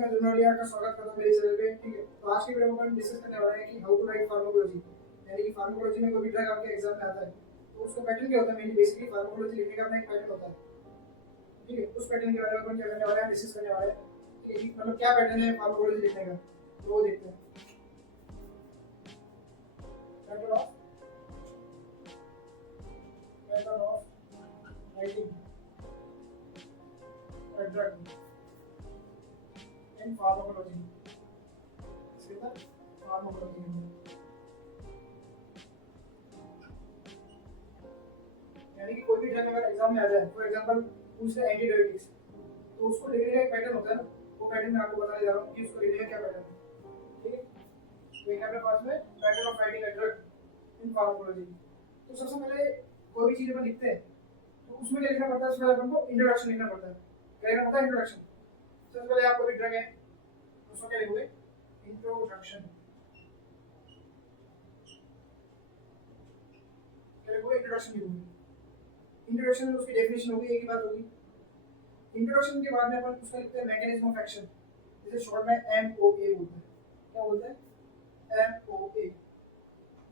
मैं जुनोलिया का स्वागत करता हूं मेरे चैनल पे। ठीक है, तो आज की वीडियो में अपन डिस्कस करने वाले हैं कि हाउ टू राइट फार्माकोलॉजी, यानी कि फार्माकोलॉजी में कोई भी ड्रग आपके एग्जाम में आता है तो उसका पैटर्न क्या होता है। मेनली बेसिकली फार्माकोलॉजी लिखने का अपना एक पैटर्न होता है। ठीक है, उस पैटर्न के बारे में अपन क्या करने वाले हैं, डिस्कस करने वाले हैं कि मतलब क्या पैटर्न है फार्माकोलॉजी लिखने का, तो वो देखते हैं। Pattern of writing a drug in pharmacology, इसके अंदर फार्माकोलॉजी में यानी कि कोई भी ड्रग अगर एग्जाम में आ जाए, फॉर एग्जांपल पूछ ले एंटीडायबिटिक्स, तो उसको लिखने का एक पैटर्न होता है ना, वो पैटर्न मैं आपको बताने जा रहा हूँ कि उसको लिखने का क्या पैटर्न है। ठीक है, तो एक अपने पास में pattern of writing a drug in pharmacology. तो सबसे पहले कोई भी चीज अपन लिखते हैं तो उसमें क्या लिखना पड़ता है, उसके बाद अपन को इंट्रोडक्शन लिखना पड़ता है। क्या लिखना पड़ता है? इंट्रोडक्शन। सबसे पहले आपको कोई ड्रग है उसको क्या लिखोगे? इंट्रोडक्शन। क्या लिखोगे? इंट्रोडक्शन लिखोगे। इंट्रोडक्शन में उसकी डेफिनेशन होगी, एक ही बात होगी। इंट्रोडक्शन के बाद में अपन उसका लिखते हैं मैकेनिज्म ऑफ एक्शन, जिसे शॉर्ट में एमओए बोलते हैं। क्या बोलते हैं? एमओए।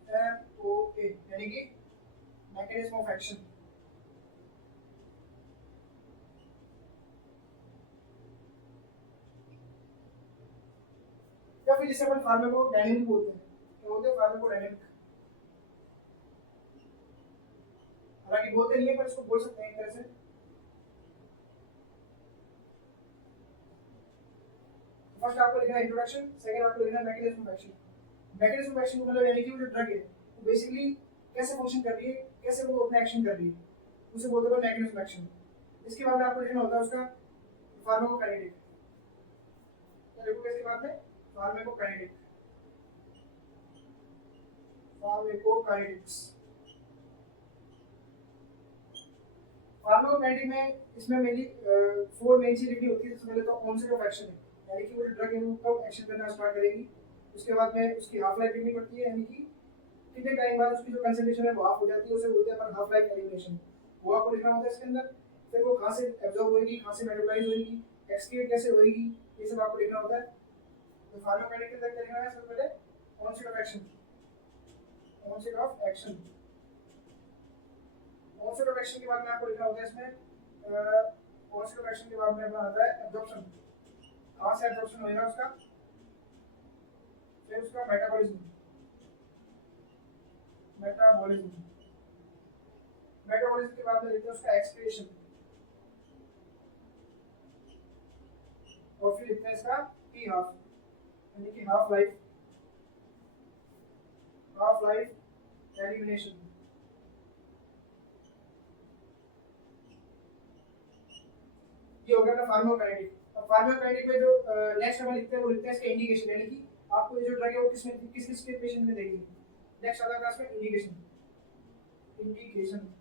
एमओए यानी कि मैकेनिज्म ऑफ एक्शन। या फिर जिसे अपन फार्माकोडायनामिक बोलते हैं। क्या बोलते हैं? फार्माकोडायनामिक। हालांकि बोलते नहीं है पर इसको बोल सकते हैं एक तरह से। फर्स्ट आपको लिखना है इंट्रोडक्शन, सेकंड आपको लिखना है mechanism of action. Mechanism of action मतलब यानी कि वो जो ड्रग है वो बेसिकली कैसे फंक्शन कर रही है, कैसे वो अपना एक्शन कर रही है, उसे बोलते हैं मैकेनिज्म ऑफ एक्शन। इसके बाद में आपको लिखना होता है उसका फार्माकोकाइनेटिक। तो देखो इसके बाद में फार्माकोकाइनेटिक, फार्माकोकाइनेटिक्स। फार्माकोकाइनेटिक में इसमें मेनली 4 मेन चीज लिखनी होती है। सबसे पहले तो ऑनसेट ऑफ एक्शन है, यानी कि वो जो ड्रग है वो कब एक्शन करना स्टार्ट करेगी। उसके बाद में उसकी हाफ लाइफ लिखनी पड़ती है, यानी कि कितने टाइम बाद उसकी जो कंसंट्रेशन है वो हाफ हो जाती है, उसे बोलते हैं अपन हाफ लाइफ एलिमिनेशन। वो आपको लिखना होता है इसके अंदर। फिर वो कहाँ से एब्जॉर्ब होएगी, कहाँ से मेटाबोलाइज होएगी, एक्सक्रीट कैसे होएगी, ये सब आपको लिखना होता है। तो फार्माकोकाइनेटिक के अंदर क्या लिखना है? सबसे पहले onset of action, onset of action. Onset of action के बाद में आपको लिखना होता है इसमें ऑनसेट ऑफ एक्शन के बाद में अपना आता है एब्जॉर्प्शन। कहाँ से एब्जॉर्प्शन होएगा उसका? फिर उसका मेटाबॉलिज्म, मेटाबॉलिज्म। मेटाबॉलिज्म के बाद में लिखते हैं उसका एक्सक्रीशन, और फिर लिखते हैं इसका टी हाफ, यानी कि half life, half life elimination. ये हो गया अपना फार्माकोकाइनेटिक। अब फार्माकोकाइनेटिक में जो नेक्स्ट हम लिखते हैं वो लिखते हैं इसका इंडिकेशन, यानी कि आपको ये जो ड्रग है वो किस किस के पेशेंट में देगी। नेक्स्ट आता है क्लास में इंडिकेशन, इंडिकेशन।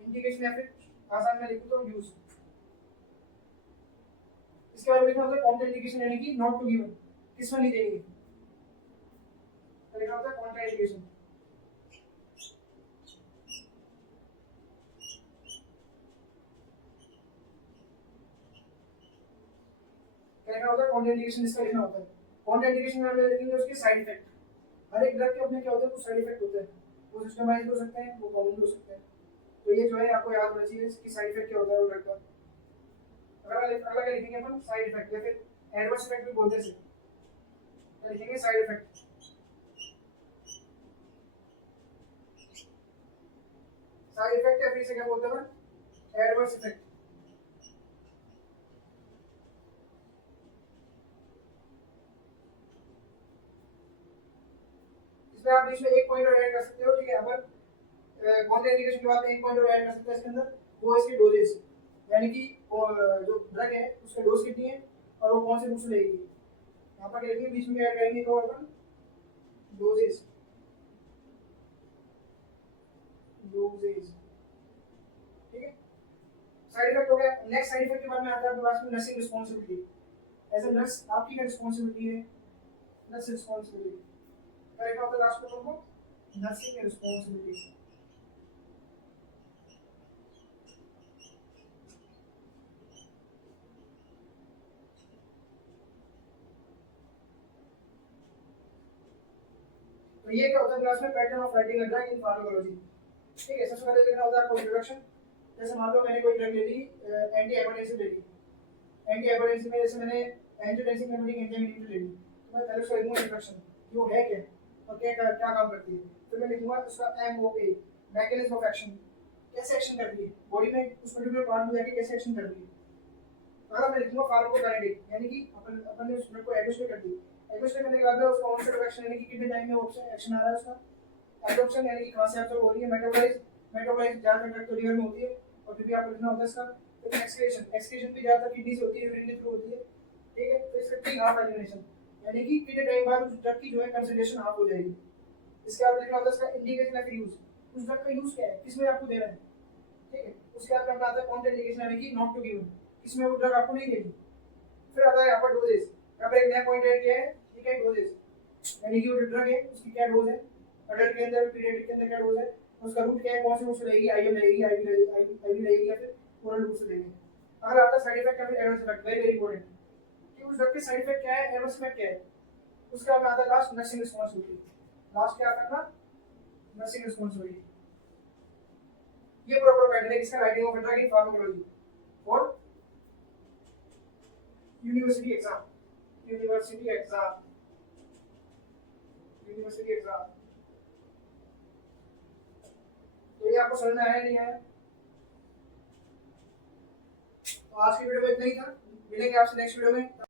इंडिकेशन या फिर आसान में लिखूं तो यूज। इसके बाद लिखना होता है कॉन्ट्रा इंडिकेशन, यानी कि नॉट टू गिवन, किसमें नहीं देंगे। तो लिखना होता है कॉन्ट्रा इंडिकेशन। क्या लिखना होता है? कॉन्ट्रा इंडिकेशन इसका लिखना होता है। कॉन्ट्रा इंडिकेशन में हम लिखेंगे उसके साइड इफेक्ट। हर एक ड्रग के अपने क्या होते हैं, कुछ साइड इफेक्ट होते हैं। वो सिस्टमाइज हो सकते हैं, वो कॉमन हो सकते हैं। तो ये जो है आपको याद होना चाहिए इसकी साइड इफेक्ट क्या होता है वो ड्रग का। अगला क्या लिखेंगे अपन? साइड इफेक्ट या फिर एडवर्स इफेक्ट भी बोलते हैं। क्या लिखेंगे? Side effect. साइड इफेक्ट या फिर इसे क्या बोलते हैं? Adverse effect. इसमें आप बीच में एक पॉइंट और ऐड कर सकते हो। ठीक है, अगर कॉन्ट्रा इंडिकेशन के बाद एक पॉइंट और ऐड कर सकते हैं इसके अंदर, वो इसकी डोजेस, यानी कि जो ड्रग है उसका डोज कितनी है और वो कौन से रूट से लेगी। यहाँ पर क्या लिखेंगे? बीच में ऐड करेंगे तो अपन डोजेस, डोजेस। ठीक है, साइड इफेक्ट हो गया। नेक्स्ट साइड इफेक्ट के बाद में आता है आपके पास में nursing responsibility. As a nurse आपकी क्या रिस्पांसिबिलिटी है? Nurse responsibility. क्या लिखा होता है लास्ट में तुमको? Nursing responsibility. ये क्या होता है क्लास में pattern of writing a drug in pharmacology. ठीक है, सबसे पहले लिखना होता है आपको इंट्रोडक्शन। जैसे मान लो मैंने कोई ड्रग ले ली, एंटी हाइपरटेंसिव ले ली। एंटी हाइपरटेंसिव में जैसे मैंने एंजियोटेंसिन कन्वर्टिंग एंजाइम इनहिबिटर ले ली, तो मैं पहले उसका लिखूंगा इंट्रोडक्शन कि वो है क्या और क्या काम करती है। फिर मैं लिखूंगा उसका एमओए, मैकेनिज्म ऑफ एक्शन, कैसे एक्शन करती है बॉडी में, उस पर्टिकुलर पार्ट में जाके कैसे एक्शन करती है। अगर मैं लिखूंगा फार्माकोकाइनेटिक, यानी कि अपन ने उस ड्रग को एडमिनिस्ट्रेट कर दी। एडमिनिस्ट्रेट करने के बाद में उसका ऑनसेट ऑफ एक्शन, यानी कि कितने टाइम में वो एक्शन आ रहा है उसका। एब्जॉर्प्शन यानी कि कहां से एब्जॉर्ब हो रही है। मेटाबोलाइज ज्यादातर ड्रग तो लिवर में होती है और फिर भी आपको लिखना होता है इसका। फिर एक्सक्रीशन भी ज्यादातर किडनी से होती है, यूरिन के थ्रू होती है। ठीक है, तो इसका टी हाफ एलिमिनेशन, यानी कि कितने टाइम बाद उस ड्रग की जो है कंसंट्रेशन हाफ हो जाएगी। इसके बाद लिखना होता है इसका इंडिकेशन ऑफ यूज, उस ड्रग का यूज क्या है, किसमें आपको देना है। ठीक है, उसके बाद अपना आता है कॉन्ट्रा इंडिकेशन, यानी कि नॉट टू गिवन, इसमें वो ड्रग आपको नहीं देनी। फिर आता है यहाँ पर डोजेज। यहाँ पर एक नया पॉइंट ऐड किया है, ठीक है, डोजेज, यानी कि वो जो ड्रग है उसकी क्या डोज है, अडल्ट के अंदर, पीडियाट्रिक के अंदर क्या डोज है, उसका रूट क्या है, कौन से रूट से लगेगी, आईएम लगेगी, आईवी लगेगी या फिर ओरल रूट से लेंगे। अगर आपका साइड इफेक्ट या फिर adverse effect, very very important कि उस ड्रग के साइड इफेक्ट क्या है, एडवर्स इफेक्ट क्या है। उसके बाद आता है लास्ट नर्सिंग रिस्पांसिबिलिटी। लास्ट क्या आता है, नर्सिंग रिस्पांसिबिलिटी। ये पूरा पैटर्न है इसका writing of drug in pharmacology और यूनिवर्सिटी एग्जाम। यूनिवर्सिटी एग्जाम तो ये आपको समझ में आया नहीं आया। तो आज की वीडियो में इतना ही था, मिलेंगे आपसे नेक्स्ट वीडियो में।